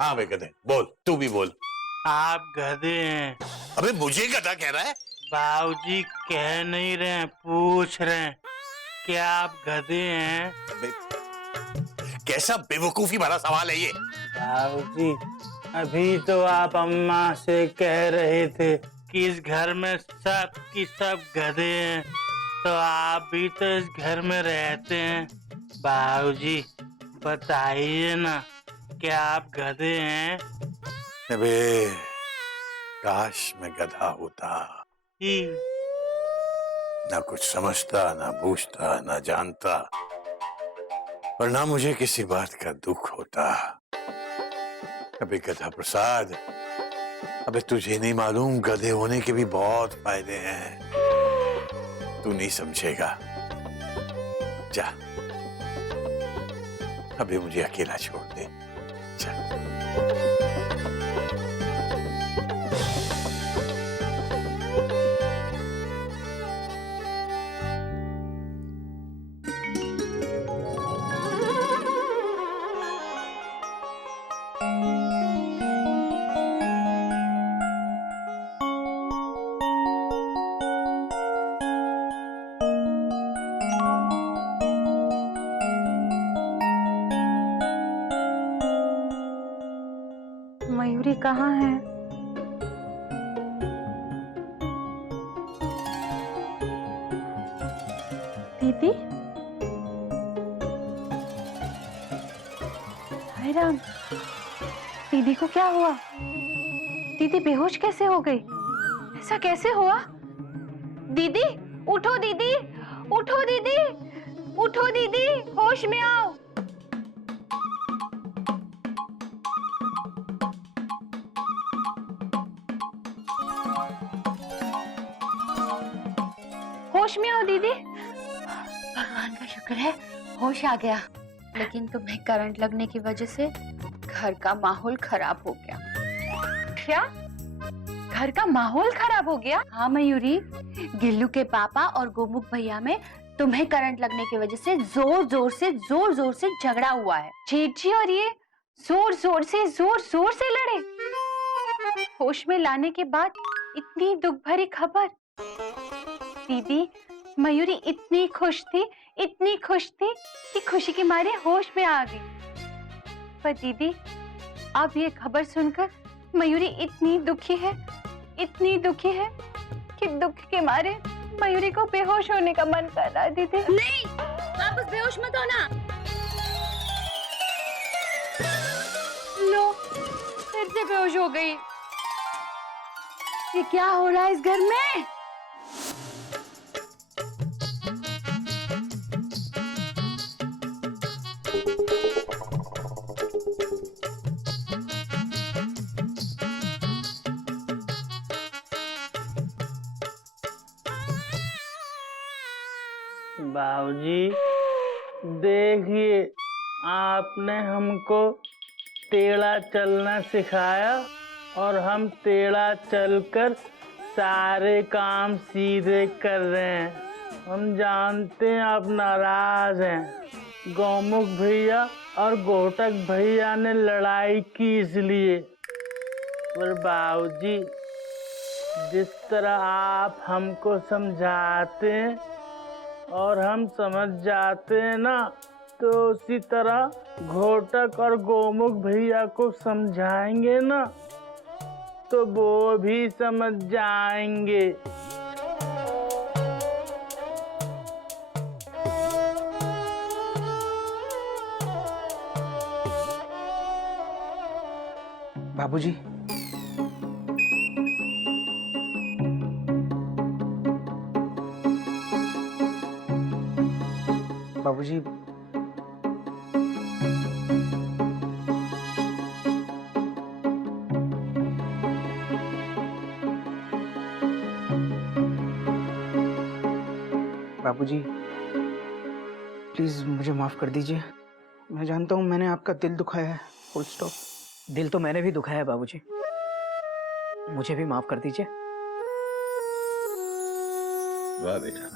हाँ भाई गधे, बोल, तू भी बोल। आप गधे हैं। अबे मुझे गधा कह रहा है? बाबूजी कह नहीं रहे हैं, पूछ रहे हैं, क्या आप गधे हैं? अबे, कैसा बेवकूफी भरा सवाल है ये? बाबूजी, अभी तो आप अम्मा से कह रहे थे कि इस घर में सब की सब गधे हैं, तो आप भी तो इस घर में रहते हैं। बाबूजी बताइए ना, क्या आप गधे हैं? अबे काश मैं गधा होता, ना कुछ समझता, ना बूझता, ना जानता, और ना मुझे किसी बात का दुख होता। अबे गधा प्रसाद, अबे तुझे नहीं मालूम गधे होने के भी बहुत फायदे हैं, तू नहीं समझेगा। जा, अबे मुझे अकेला छोड़ दे, जा। मयूरी कहाँ है? दीदी? हाय राम, दीदी को क्या हुआ? दीदी बेहोश कैसे हो गई? ऐसा कैसे हुआ? दीदी उठो, दीदी उठो, दीदी उठो, दीदी होश में आओ। होश में आओ दीदी। भगवान का शुक्र है होश आ गया, लेकिन तुम्हें करंट लगने की वजह से घर का माहौल खराब हो गया। क्या? घर का माहौल खराब हो गया? हाँ मयूरी, गिल्लू के पापा और गोमुख भैया में तुम्हें करंट लगने की वजह से जोर जोर से झगड़ा हुआ है। जेठ जी और ये जोर जोर से लड़े। होश में लाने के बाद इतनी दुख भरी खबर। दीदी मयूरी इतनी खुश थी कि खुशी के मारे होश में आ गई। पर दीदी अब ये खबर सुनकर मयूरी इतनी दुखी है कि दुख के मारे मयूरी को बेहोश होने का मन कर रहा है। दीदी नहीं, वापस बेहोश मत होना। लो, फिर से बेहोश हो गई। ये क्या हो रहा है इस घर में? बाबूजी देखिए, आपने हमको टेढ़ा चलना सिखाया और हम टेढ़ा चलकर सारे काम सीधे कर रहे हैं। हम जानते हैं आप नाराज हैं। गौमुख भैया और घोटक भैया ने लड़ाई की इसलिए। पर बाबूजी जिस तरह आप हमको समझाते हैं और हम समझ जाते हैं ना, तो उसी तरह घोटक और गोमुख भैया को समझाएंगे ना तो वो भी समझ जाएंगे। बाबूजी, बाबूजी, बाबूजी, प्लीज मुझे माफ कर दीजिए। मैं जानता हूँ मैंने आपका दिल दुखाया है। Full stop. दिल तो मैंने भी दुखाया है बाबूजी, मुझे भी माफ कर दीजिए। वाह बेटा,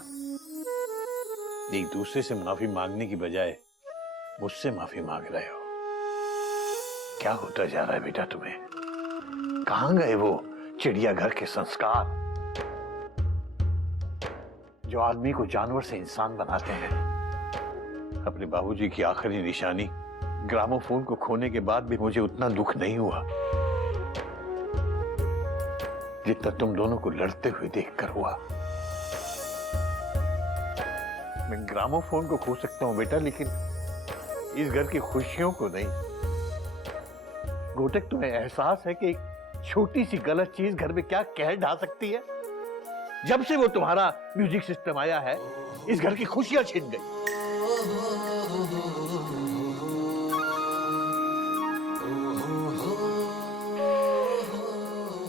एक दूसरे से माफी मांगने की बजाय मुझसे माफी मांग रहे हो। क्या होता जा रहा है बेटा तुम्हें? कहां गए वो चिड़ियाघर के संस्कार जो आदमी को जानवर से इंसान बनाते हैं? अपने बाबूजी की आखिरी निशानी ग्रामोफोन को खोने के बाद भी मुझे उतना दुख नहीं हुआ जितना तुम दोनों को लड़ते हुए देखकर हुआ। मैं ग्रामोफोन को खो सकता हूं बेटा, लेकिन इस घर की खुशियों को नहीं। घोटक, तुम्हें एहसास है कि एक छोटी सी गलत चीज घर में क्या कहर ढा सकती है? जब से वो तुम्हारा म्यूजिक सिस्टम आया है, इस घर की खुशियां छिन गई।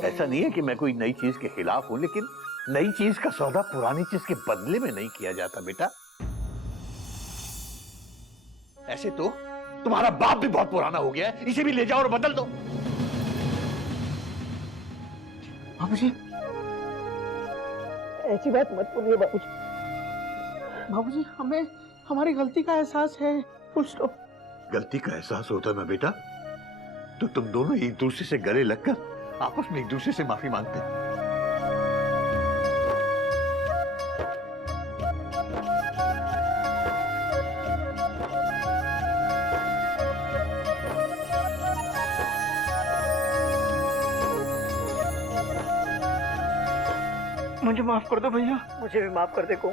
ऐसा नहीं है कि मैं कोई नई चीज के खिलाफ हूं, लेकिन नई चीज का सौदा पुरानी चीज के बदले में नहीं किया जाता बेटा। ऐसे तो तुम्हारा बाप भी बहुत पुराना हो गया है, इसे भी ले जाओ और बदल दो। बाबूजी, ऐसी बात मत बोलिए बाबूजी। बाबूजी, हमें हमारी गलती का एहसास है। Full stop. गलती का एहसास होता ना बेटा, तो तुम दोनों एक दूसरे से गले लगकर आपस में एक दूसरे से माफी मांगते। मुझे माफ कर दो भैया। मुझे भी माफ कर दे को।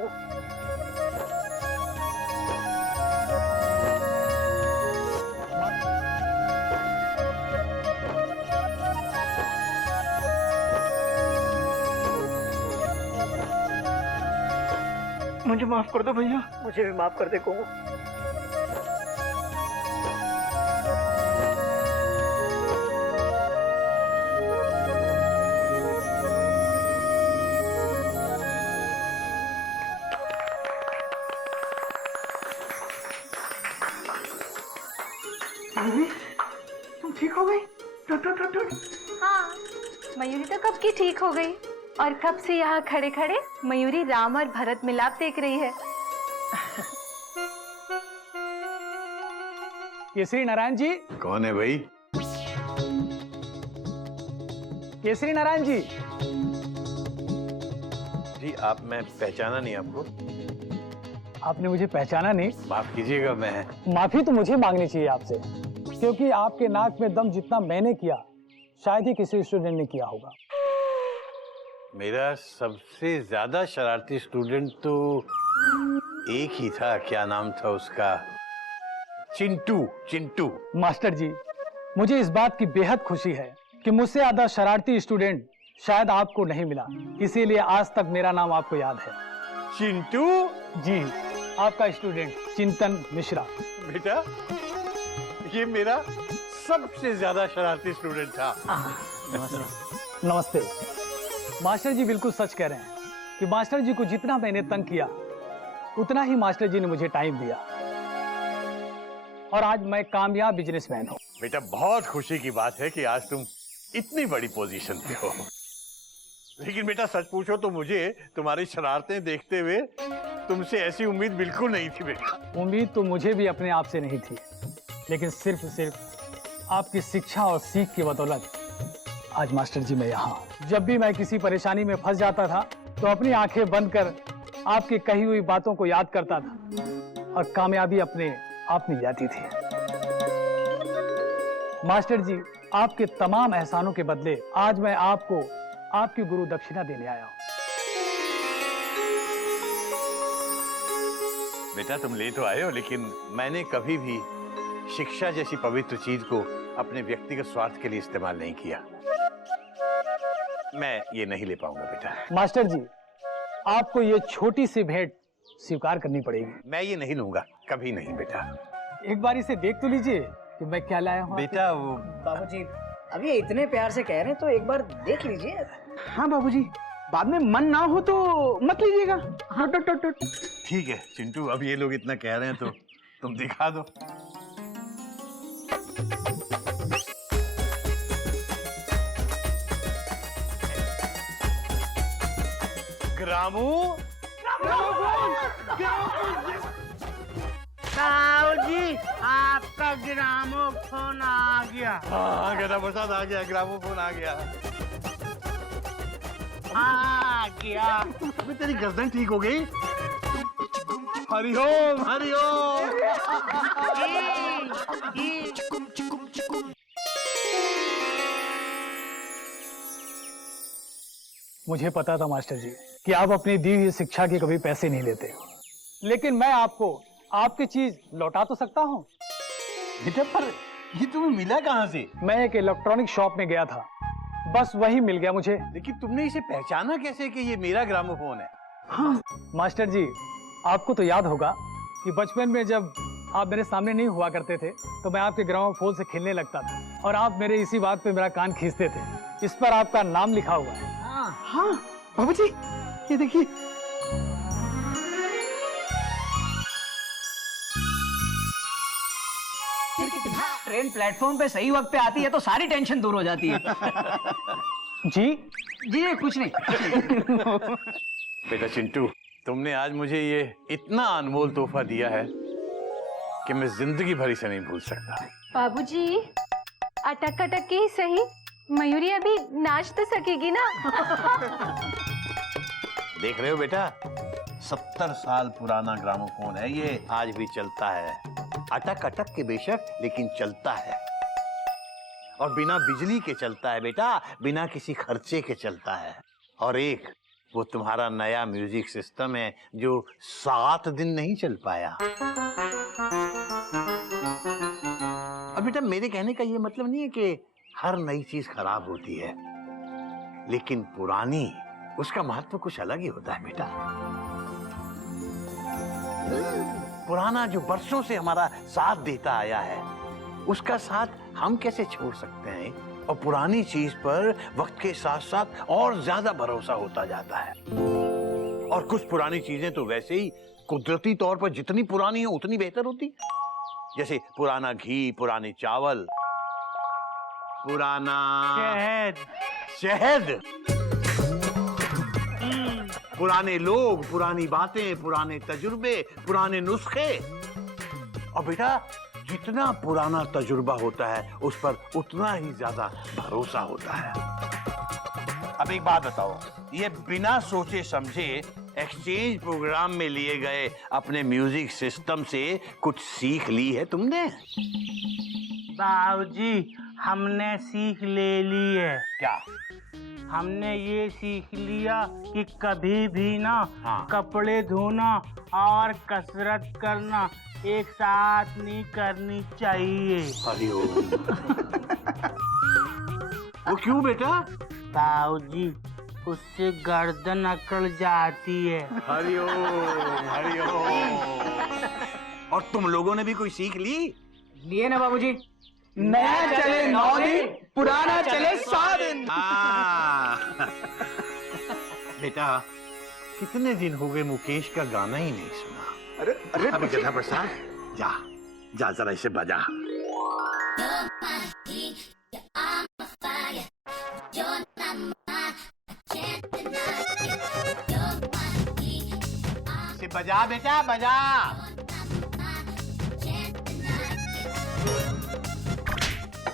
मुझे माफ कर दो भैया। मुझे भी माफ कर दे को। तुम ठीक हो गई? हाँ, मयूरी तो कब की ठीक हो गई और कब से यहाँ खड़े खड़े मयूरी राम और भरत मिलाप देख रही है। केसरी नारायण जी। कौन है भाई? केसरी नारायण जी। जी आप, मैं पहचाना नहीं आपको। आपने मुझे पहचाना नहीं? माफ कीजिएगा, मैं माफी तो मुझे मांगनी चाहिए आपसे, क्योंकि आपके नाक में दम जितना मैंने किया शायद ही किसी स्टूडेंट ने किया होगा। मेरा सबसे ज्यादा शरारती स्टूडेंट तो एक ही था। क्या नाम था उसका? चिंटू। चिंटू। मास्टर जी, मुझे इस बात की बेहद खुशी है कि मुझसे ज्यादा शरारती स्टूडेंट शायद आपको नहीं मिला, इसीलिए आज तक मेरा नाम आपको याद है। चिंटू? जी, आपका स्टूडेंट चिंतन मिश्रा। बेटा, ये मेरा सबसे ज्यादा शरारती स्टूडेंट था। नमस्ते। मास्टर जी बिल्कुल सच कह रहे हैं कि मास्टर जी को जितना मैंने तंग किया उतना ही मास्टर जी ने मुझे टाइम दिया, और आज मैं कामयाब बिजनेसमैन हूँ। बेटा, बहुत खुशी की बात है कि आज तुम इतनी बड़ी पोजीशन पे हो। लेकिन बेटा सच पूछो तो मुझे तुम्हारी शरारतें देखते हुए तुमसे ऐसी उम्मीद बिल्कुल नहीं थी बेटा। उम्मीद तो मुझे भी अपने आप से नहीं थी, लेकिन सिर्फ आपकी शिक्षा और सीख की बदौलत आज मास्टर जी मैं यहाँ हूँ। जब भी मैं किसी परेशानी में फंस जाता था तो अपनी आंखें बंद कर आपकी कही हुई बातों को याद करता था और कामयाबी अपने आप मिल जाती थी। मास्टर जी, आपके तमाम एहसानों के बदले आज मैं आपको आपकी गुरु दक्षिणा देने आया हूं। बेटा तुम ले तो आए हो, लेकिन मैंने कभी भी शिक्षा जैसी पवित्र चीज को अपने व्यक्तिगत स्वार्थ के लिए इस्तेमाल नहीं किया। मैं ये नहीं ले पाऊंगा बेटा। मास्टर जी, आपको ये छोटी सी भेंट स्वीकार करनी पड़ेगी। मैं ये नहीं लूंगा, कभी नहीं बेटा। एक बार इसे देख तो लीजिए कि मैं क्या लाया हूँ। बेटा वो बाबूजी, अब ये इतने प्यार से कह रहे हैं तो एक बार देख लीजिए। हाँ बाबूजी, बाद में मन ना हो तो मत लीजिएगा। हाँ, ठीक है चिंटू, अब ये लोग इतना कह रहे हैं तो तुम दिखा दो। ग्रामू जी, आपका ग्रामोफोन आ गया। हाँ गदा प्रसाद आ गया, ग्रामोफोन आ गया। आ गया। अबे तेरी गर्दन ठीक हो गई? हरिओम हरिओम। मुझे पता था मास्टर जी कि आप अपनी दी हुई शिक्षा के कभी पैसे नहीं लेते, लेकिन मैं आपको आपकी चीज लौटा तो सकता हूँ। बेटा पर ये तुम्हें मिला कहाँ से? मैं एक इलेक्ट्रॉनिक शॉप में गया था, बस वही मिल गया मुझे। लेकिन तुमने इसे पहचाना कैसे कि ये मेरा ग्रामोफोन है? हाँ मास्टर जी, आपको तो याद होगा कि बचपन में जब आप मेरे सामने नहीं हुआ करते थे तो मैं आपके ग्रामोफोन से खेलने लगता था और आप मेरे इसी बात पे मेरा कान खींचते थे। इस पर आपका नाम लिखा हुआ है। हाँ बाबूजी, ये देखिए। ट्रेन प्लेटफॉर्म पे सही वक्त पे आती है तो सारी टेंशन दूर हो जाती है। जी जी कुछ नहीं। बेटा चिंटू, तुमने आज मुझे ये इतना अनमोल तोहफा दिया है कि मैं जिंदगी भर इसे नहीं भूल सकता। बाबूजी, अटक अटक के ही सही, मयूरी अभी नाच तो सकेगी ना। देख रहे हो बेटा, 70 साल पुराना ग्रामोफोन है ये, आज भी चलता है। अटक अटक के बेशक, लेकिन चलता है। और बिना बिजली के चलता है बेटा, बिना किसी खर्चे के चलता है। और एक वो तुम्हारा नया म्यूजिक सिस्टम है जो 7 दिन नहीं चल पाया। और बेटा मेरे कहने का ये मतलब नहीं है कि हर नई चीज खराब होती है, लेकिन पुरानी उसका महत्व कुछ अलग ही होता है बेटा। पुराना जो बरसों से हमारा साथ देता आया है, उसका साथ हम कैसे छोड़ सकते हैं? और पुरानी चीज पर वक्त के साथ साथ और ज्यादा भरोसा होता जाता है। और कुछ पुरानी चीजें तो वैसे ही कुदरती तौर पर जितनी पुरानी हो उतनी बेहतर होती, जैसे पुराना घी, पुराने चावल, पुराना शहद, पुराने लोग, पुरानी बातें, पुराने तजुर्बे, पुराने नुस्खे। और बेटा जितना पुराना तजुर्बा होता है उस पर उतना ही ज्यादा भरोसा होता है। अब एक बात बताओ, ये बिना सोचे समझे एक्सचेंज प्रोग्राम में लिए गए अपने म्यूजिक सिस्टम से कुछ सीख ली है तुमने? बाबूजी, हमने सीख ले ली है। क्या? हमने ये सीख लिया कि कभी भी ना हाँ। कपड़े धोना और कसरत करना एक साथ नहीं करनी चाहिए। हरिओम। वो क्यों बेटा? बाबूजी, उससे गर्दन अकड़ जाती है। हरिओम हरिओम। और तुम लोगों ने भी कोई सीख ली? लिए ना बाबूजी। नया चले 9 दिन, पुराना चले 100 दिन। बेटा कितने दिन हो गए मुकेश का गाना ही नहीं सुना। अरे अरे अभी गधा प्रसाद, जा जा जरा इसे बजा। इसे बजा बेटा, बजा।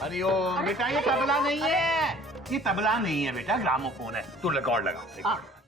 हरिओम। बेटा ये तबला नहीं है, ये तबला नहीं है बेटा, ग्रामोफोन है। तू रिकॉर्ड लगा।